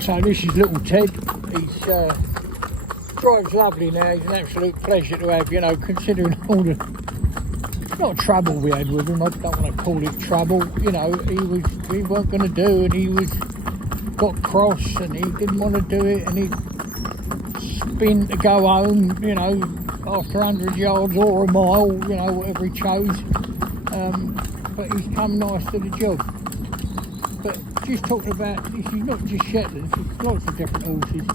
So this is little Ted. He's drives lovely now. He's an absolute pleasure to have, you know, considering all the not trouble we had with him. I don't want to call it trouble. You know, we weren't going to do, and he got cross, and he didn't want to do it, and he'd spin to go home, you know, after 100 yards or a mile, you know, whatever he chose. But he's come nice to the job. But just talking about, this is not just Shetlands, it's lots of different horses.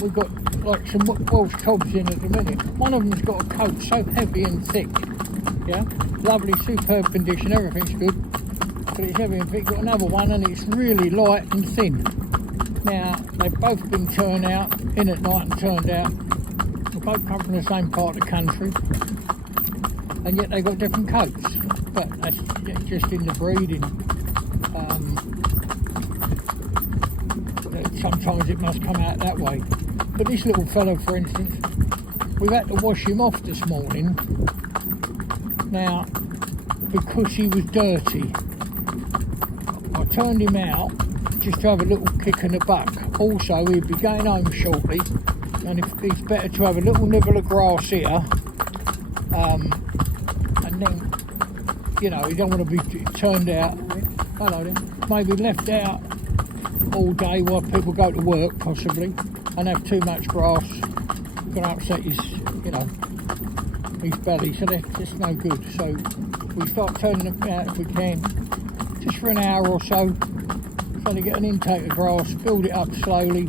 We've got like some Welsh cobs in at the minute. One of them's got a coat so heavy and thick, yeah, lovely, superb condition, everything's good, but it's heavy and thick. Got another one and it's really light and thin. Now, they've both been turned out, in at night and turned out. They both come from the same part of the country, and yet they've got different coats. But that's just in the breeding. Sometimes it must come out that way. But this little fellow, for instance, we've had to wash him off this morning. Now, because he was dirty, I turned him out just to have a little kick in the butt. Also, he'll be going home shortly, and it's better to have a little nibble of grass here, and then, you know, you don't want to be turned out, maybe left out all day while people go to work, possibly, and have too much grass. Going to upset his, you know, his belly, so that's just no good. So we start turning them out if we can, just for an hour or so, so they get an intake of grass, build it up slowly,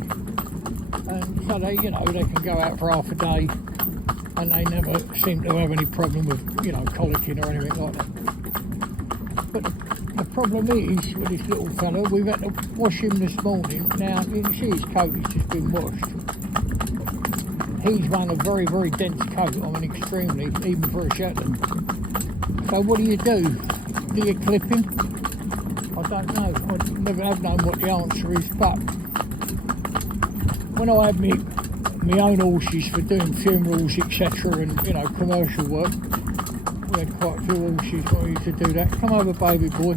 and so they, you know, they can go out for half a day, and they never seem to have any problem with, you know, colicking or anything like that. But the problem is with this little fellow, we've had to wash him this morning. Now you can see his coat has just been washed. He's run a very, very dense coat. I mean, extremely, even for a Shetland. So what do? Do you clip him? I don't know. I never have known what the answer is. But when I have my own horses for doing funerals, etc., and, you know, commercial work, we had quite a few horses when we used to do that. Come over, baby boy.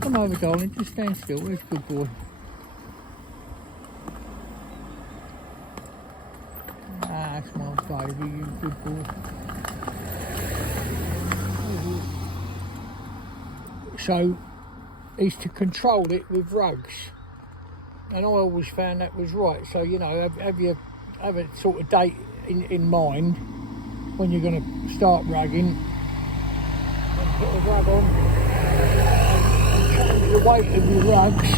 Come over, darling. Just stand still. Where's a good boy? That's my baby, you good boy. So, is to control it with rugs. And I always found that was right. So, you know, have a sort of date in mind when you're going to start rugging, and put a rug on and change the weight of your rugs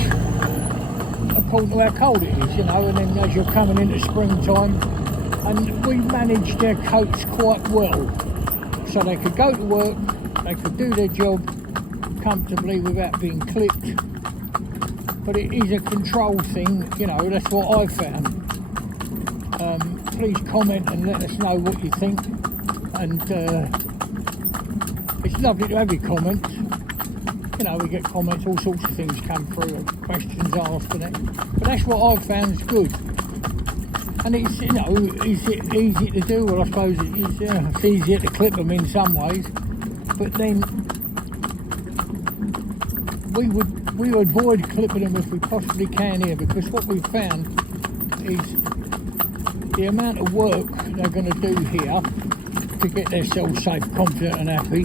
according to how cold it is, you know. And then as you're coming into springtime, and we managed their coats quite well, so they could go to work, they could do their job comfortably without being clipped. But it is a control thing, you know, that's what I found. Please comment and let us know what you think, and it's lovely to have your comments. You know, we get comments, all sorts of things come through, questions asked and that. But that's what I've found is good. And it's, you know, is it easy to do? Well, I suppose it's easier to clip them in some ways, but then we avoid clipping them if we possibly can here, because what we've found is the amount of work they're going to do here to get themselves safe, confident and happy.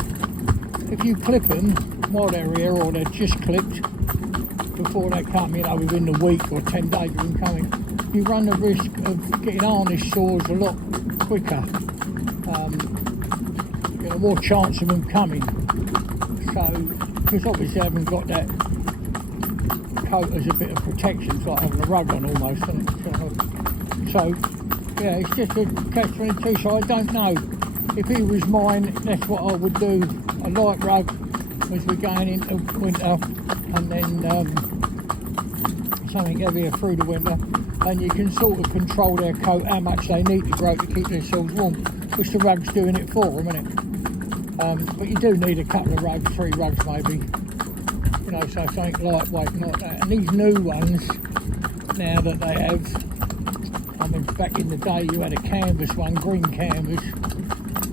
If you clip them while they're here, or they're just clipped before they come, you know, within the week or 10 days of them coming, you run the risk of getting harness sores a lot quicker. You know, more chance of them coming. So, because obviously I haven't got that coat as a bit of protection, it's like having a rug on almost, isn't it? So, yeah, it's just a catch-22, so I don't know. If he was mine, that's what I would do. A light rug as we're going into winter, and then something heavier through the winter. And you can sort of control their coat, how much they need to grow to keep themselves warm, which the rug's doing it for them, isn't it? But you do need a couple of rugs, 3 rugs maybe, you know, so something lightweight like that. And these new ones now that they have, I mean, back in the day you had a canvas one, green canvas,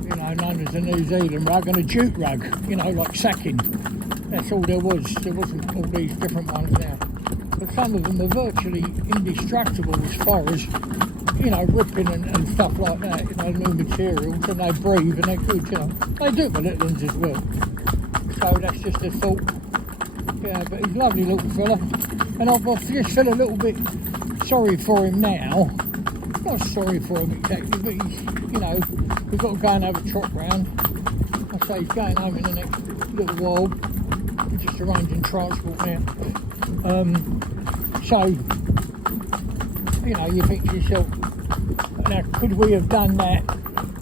you know, known as a New Zealand rug, and a jute rug, you know, like sacking. That's all there was. There wasn't all these different ones now. But but some of them are virtually indestructible as far as, you know, ripping and stuff like that, you know, new materials, and they breathe and they're good, you know. They do my little ones as well. So that's just a thought. Yeah, but he's a lovely little fella. And I just feel a little bit sorry for him now. Not sorry for him exactly, but he's, you know, we've got to go and have a trot round. I say he's going home in the next little while. We're just arranging transport now. So, you know, you think to yourself, now could we have done that,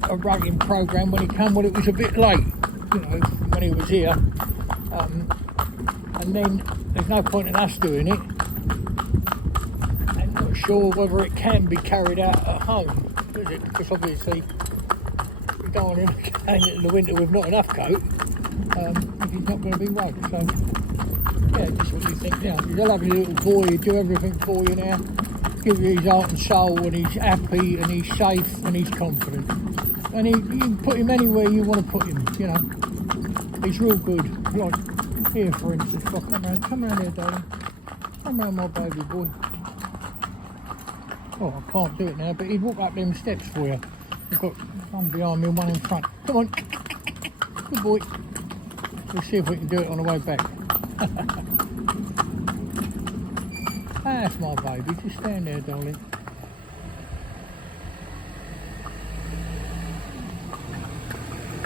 a rugging programme when he came? Well, it was a bit late, you know, when he was here. And then there's no point in us doing it. I'm not sure whether it can be carried out at home, is it? Because obviously we don't want him going into the winter with not enough coat if he's not going to be rugged. So, yeah, just what you think now. He's a lovely little boy, he'll do everything for you now. Give you his heart and soul, and he's happy and he's safe and he's confident. And you can put him anywhere you want to put him, you know. He's real good. Like here, for instance. Oh, come around here, darling. Come around, my baby boy. Oh, I can't do it now, but he'd walk up them steps for you. I've got one behind me and one in front. Come on. Good boy. We'll see if we can do it on the way back. That's my baby. Just stand there, darling.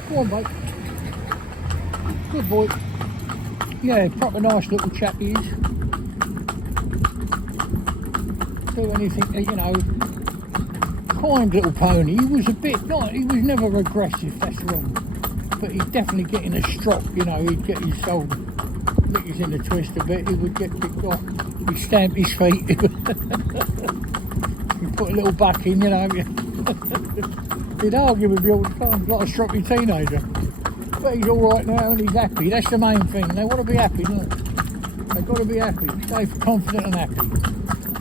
Come on, mate. Good boy. Yeah, proper nice little chap he is. Do anything, you know. Kind little pony. He was a bit, not, he was never aggressive, that's wrong. But he'd definitely get in a strop, you know. He'd get his shoulder, knickers in the twist a bit. He would get picked off. He'd stamp his feet. He'd put a little buck in, you know. He'd argue with you all the time, like a stroppy teenager. But he's all right now and he's happy. That's the main thing. They want to be happy, don't they? They've got to be happy. Stay confident and happy.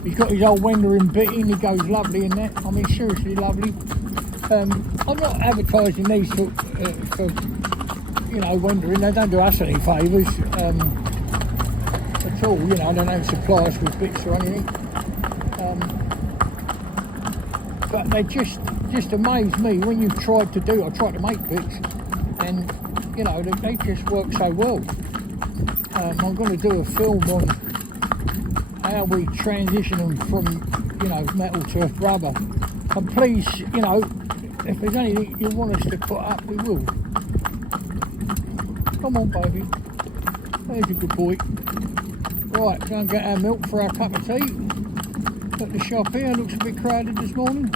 He's got his old Wendering bit in. He goes lovely in that. I mean, seriously lovely. I'm not advertising these for you know, Wendering. They don't do us any favours at all. You know, they don't supply us with bits or anything. But they just amaze me when you've tried to do. I tried to make bits, and you know, they just work so well. I'm going to do a film on how we transition them from, you know, metal to rubber. And please, you know, if there's anything you want us to put up, we will. Come on, baby. There's a good boy. Right, go and get our milk for our cup of tea. At the shop here, looks a bit crowded this morning.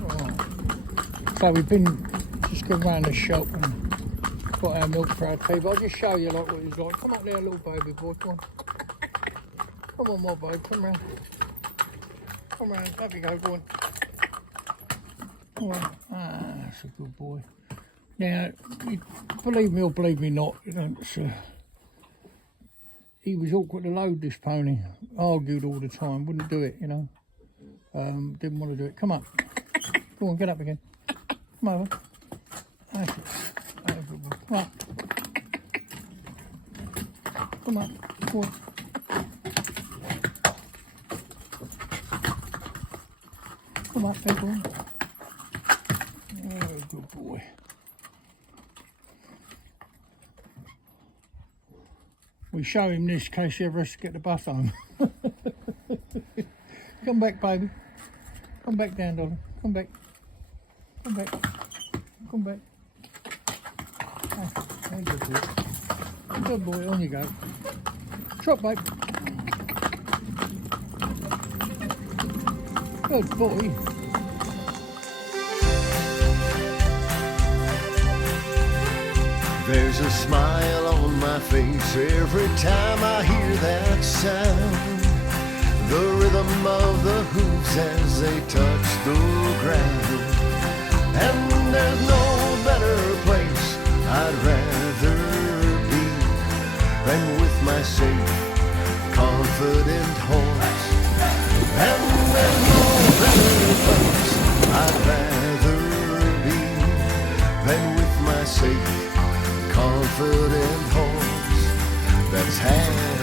Right. So we've been just going around the shop and got our milk for our tea. But I'll just show you like what he's like. Come on there, little baby boy. Come on. Come on, my babe. Come round. Come round. Up you go, go on. Come on. Ah, that's a good boy. Now, believe me or believe me not, you know, he was awkward to load, this pony. Argued all the time, wouldn't do it, you know. Didn't want to do it. Come up. Come on, get up again. Come over. That's it. That's a good boy. Come up. Come up. Come on. Come up, big boy. Oh, good boy. We show him this in case he ever has to get the bus home. Come back, baby. Come back down, darling. Come back. Come back. Come back. Oh, good boy. Good boy, on you go. Trot, babe. Good boy. There's a smile on my face every time I hear that sound. The rhythm of the hooves as they touch the ground. And there's no better place I'd rather be than with my safe, confident horse. And there's no better place I'd rather be than with my safe, confident horse that's had